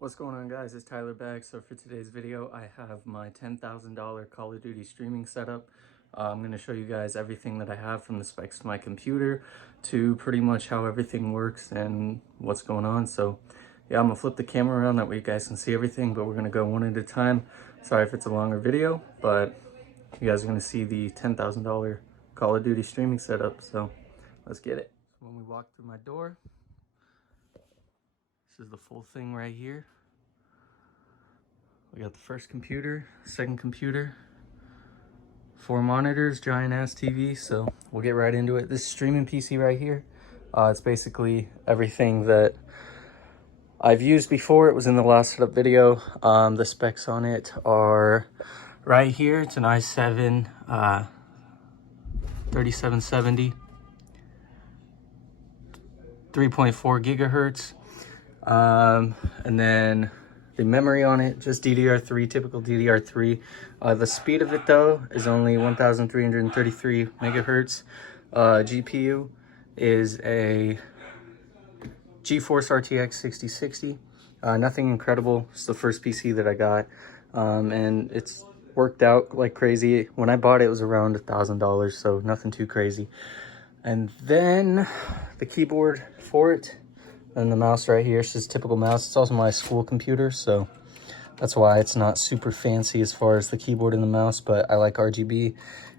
What's going on, guys? It's Tyler back. So for today's video, I have my $10,000 Call of Duty streaming setup. I'm going to show you guys everything that I have, from the specs to my computer to pretty much how everything works and what's going on. So yeah, I'm going to flip the camera around, that way you guys can see everything, but we're going to go one at a time. Sorry if it's a longer video, but you guys are going to see the $10,000 Call of Duty streaming setup. So let's get it. So when we walk through my door, this is the full thing right here. We got the first computer, second computer, 4 monitors, giant ass TV. So we'll get right into it. This streaming PC right here, it's basically everything that I've used before. It was in the last setup video. The specs on it are right here. It's an i7 3770, 3.4 gigahertz. And then the memory on it, just DDR3, typical DDR3. The speed of it though is only 1,333 megahertz. GPU is a GeForce RTX 6060. Nothing incredible. It's the first PC that I got, and it's worked out like crazy. When I bought it, it was around $1,000, so nothing too crazy. And then the keyboard for it, and the mouse right here. It's just typical mouse. It's also my school computer, so that's why it's not super fancy as far as the keyboard and the mouse, but I like RGB,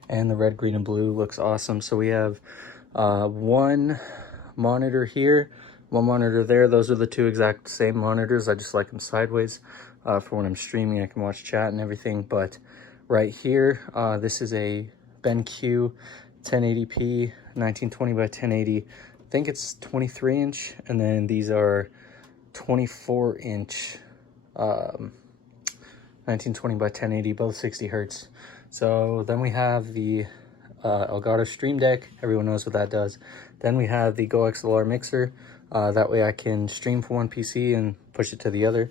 and the red, green, and blue looks awesome. So we have one monitor here, one monitor there. Those are the two exact same monitors. I just like them sideways for when I'm streaming. I can watch chat and everything. But right here, this is a BenQ 1080p 1920 by 1080. I think it's 23 inch, and then these are 24 inch 1920 by 1080, both 60 hertz. So then we have the Elgato Stream Deck. Everyone knows what that does. Then we have the Go XLR mixer. That way I can stream from one PC and push it to the other.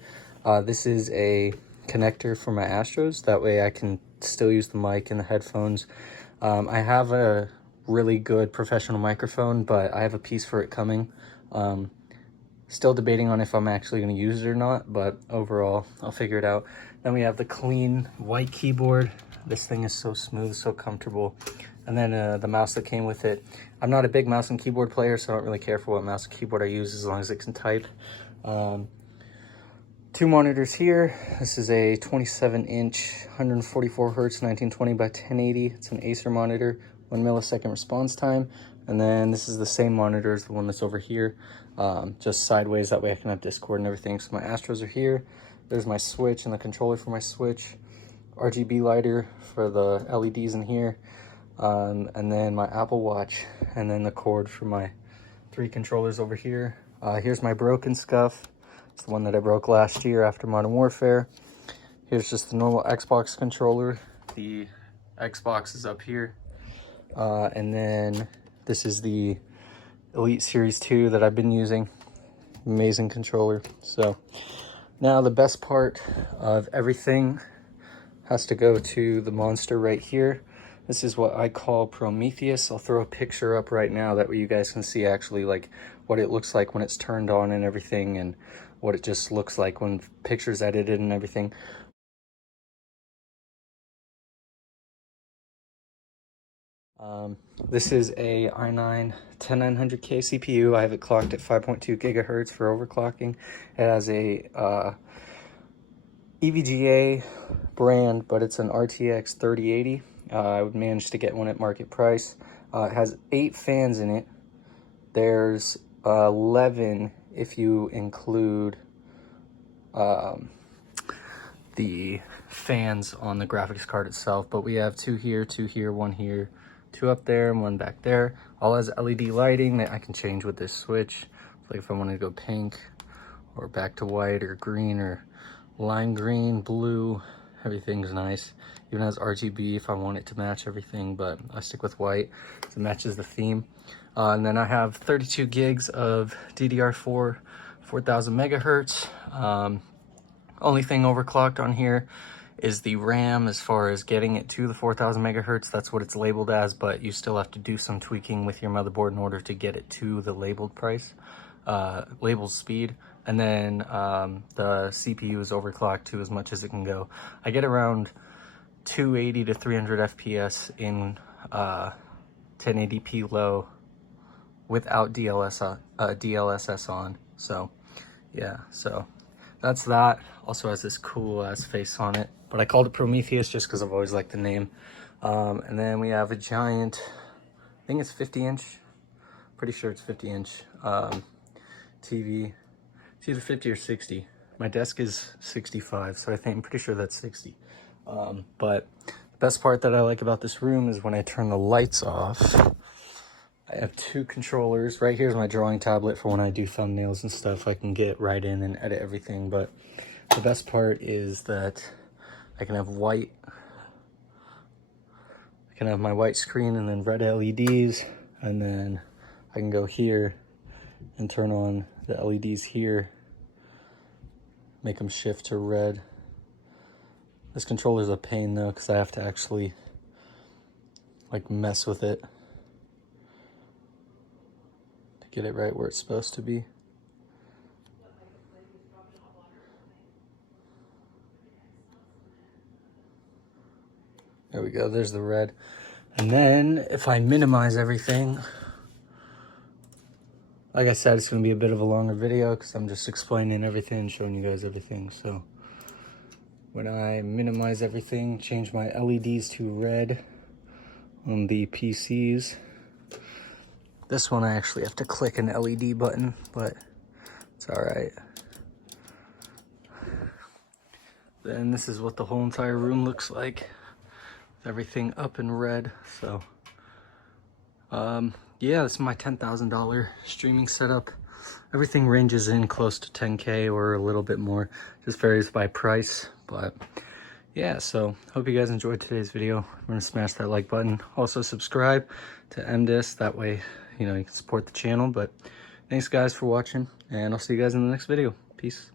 This is a connector for my Astros. That way I can still use the mic and the headphones. I have a really good professional microphone, but I have a piece for it coming. Still debating on if I'm actually going to use it or not, but overall I'll figure it out. Then we have the clean white keyboard. This thing is so smooth, so comfortable. And then the mouse that came with it. I'm not a big mouse and keyboard player, so I don't really care for what mouse and keyboard I use as long as it can type. 2 monitors here. This is a 27-inch 144 hertz 1920 by 1080. It's an Acer monitor, 1 millisecond response time. And then this is the same monitor as the one that's over here, just sideways. That way I can have Discord and everything. So my Astros are here. There's my switch and the controller for my switch. RGB lighter for the LEDs in here. And then my Apple Watch, and then the cord for my 3 controllers over here. Here's my broken scuff. It's the one that I broke last year after Modern Warfare. Here's just the normal Xbox controller. The Xbox is up here. And then this is the Elite Series 2 that I've been using. Amazing controller. So now the best part of everything has to go to the monster right here. This is what I call Prometheus. I'll throw a picture up right now, that way you guys can see actually like what it looks like when it's turned on and everything, and what it just looks like when pictures edited and everything. This is a i9-10900K CPU. I have it clocked at 5.2 gigahertz for overclocking. It has a EVGA brand, but it's an RTX 3080. I would manage to get one at market price. It has 8 fans in it. There's 11 if you include the fans on the graphics card itself, but we have 2 here, 2 here, 1 here, 2 up there, and 1 back there. All has LED lighting that I can change with this switch. Like if I wanted to go pink or back to white or green or lime green, blue, everything's nice. Even has RGB if I want it to match everything, but I stick with white so it matches the theme. And then I have 32 gigs of DDR4, 4000 megahertz. Only thing overclocked on here is the RAM. As far as getting it to the 4000 megahertz, that's what it's labeled as, but you still have to do some tweaking with your motherboard in order to get it to the labeled price, labeled speed. And then the CPU is overclocked to as much as it can go. I get around 280 to 300 FPS in 1080p low without DLSS on. So yeah, so that's that. Also has this cool ass face on it, but I called it Prometheus just because I've always liked the name. And then we have a giant, I think it's 50-inch, pretty sure it's 50-inch TV. It's either 50 or 60. My desk is 65, so I'm pretty sure that's 60. But the best part that I like about this room is when I turn the lights off, I have two controllers. Right here's my drawing tablet for when I do thumbnails and stuff. I can get right in and edit everything. But the best part is that I can have white. I can have my white screen and then red LEDs. And then I can go here and turn on the LEDs here. Make them shift to red. This controller's a pain though, because I have to actually like mess with it to get it right where it's supposed to be. There we go, there's the red. And then if I minimize everything, like I said, it's gonna be a bit of a longer video because I'm just explaining everything, showing you guys everything. So when I minimize everything, change my LEDs to red on the PCs. This one I actually have to click an LED button, but it's all right. Then this is what the whole entire room looks like, with everything up in red. So yeah, this is my $10,000 streaming setup. Everything ranges in close to 10K or a little bit more, just varies by price. But yeah, so hope you guys enjoyed today's video. I'm gonna smash that like button. Also subscribe to Mdess, that way you can support the channel. But thanks guys for watching, and I'll see you guys in the next video. Peace.